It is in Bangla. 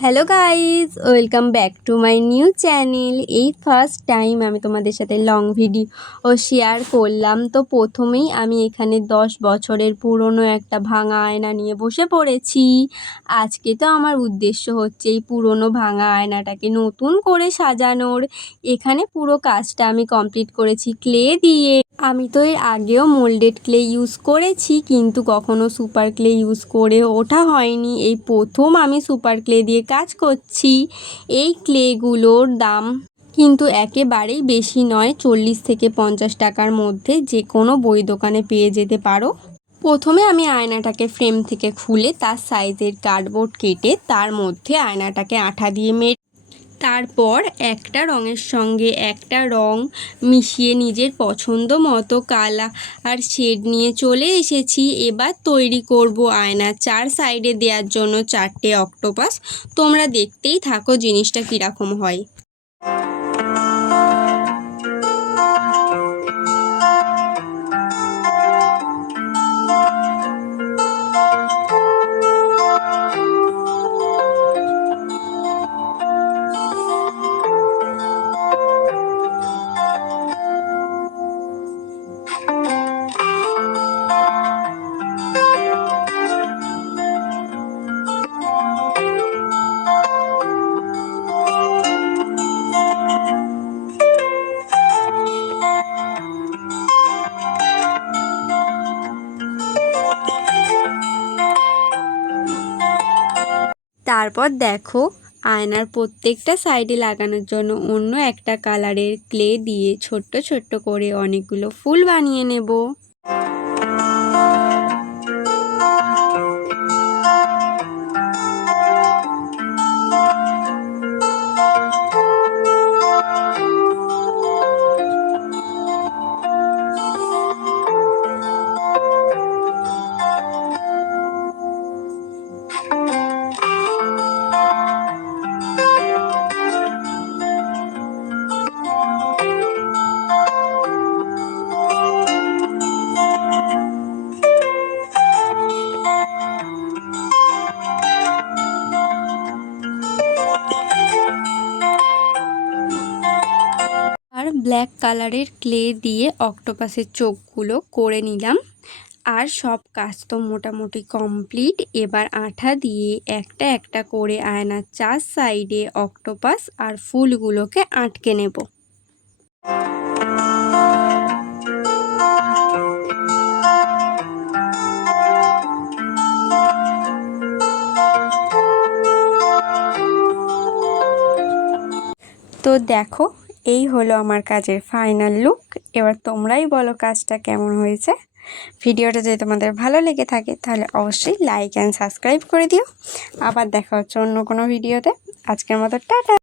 Hello guys, welcome back to my new channel. এই ফার্স্ট টাইম আমি তোমাদের সাথে লং ভিডিও শেয়ার করলাম। তো প্রথমেই আমি এখানে 10 বছরের পুরনো একটা ভাঙা আয়না নিয়ে বসে পড়েছি। আজকে তো আমার উদ্দেশ্য হচ্ছে এই পুরনো ভাঙা আয়নাটাকে নতুন করে সাজানোর। এখানে পুরো কাজটা আমি কমপ্লিট করেছি ক্লে দিয়ে। আমি তো এর আগেও মোল্ডেড ক্লে ইউজ করেছি, কিন্তু কখনো সুপার ক্লে ইউজ করে ওঠা হয়নি। এই প্রথম আমি সুপার ক্লে দিয়ে কাজ করছি। এই ক্লেগুলোর দাম কিন্তু একেবারেই বেশি নয়, 40 থেকে 50 টাকার মধ্যে যে কোনো বই দোকানে পেয়ে যেতে পারো। প্রথমে আমি আয়নাটাকে ফ্রেম থেকে খুলে তার সাইজের কার্ডবোর্ড কেটে তার মধ্যে আয়নাটাকে আঠা দিয়ে তারপর একটা রঙের সঙ্গে একটা রং মিশিয়ে নিজের পছন্দ মতো কালার আর শেড নিয়ে চলে এসেছি। এবার তৈরি করব আয়নার 4 সাইডে দেওয়ার জন্য 4টে অক্টোপাস। তোমরা দেখতেই থাকো জিনিসটা কীরকম হয়। তারপর দেখো, আয়নার প্রত্যেকটা সাইডে লাগানোর জন্য অন্য একটা কালারের ক্লে দিয়ে ছোট্ট ছোট্ট করে অনেকগুলো ফুল বানিয়ে নেব। আর ব্ল্যাক কালারের ক্লে দিয়ে অক্টোপাসের চোখগুলো করে নিলাম। আর সব কাজ তো মোটামুটি কমপ্লিট। এবার আঠা দিয়ে একটা একটা করে আয়নার 4 সাইডে অক্টোপাস আর ফুলগুলোকে আটকে নেব। তো দেখো, এই হলো আমার কাজের ফাইনাল লুক। এবার তোমরাই বলো কাজটা কেমন হয়েছে। ভিডিওটা যদি তোমাদের ভালো লেগে থাকে তাহলে অবশ্যই লাইক অ্যান্ড সাবস্ক্রাইব করে দিও। আবার দেখা হচ্ছে অন্য কোনো ভিডিওতে। আজকের মতো টাটা।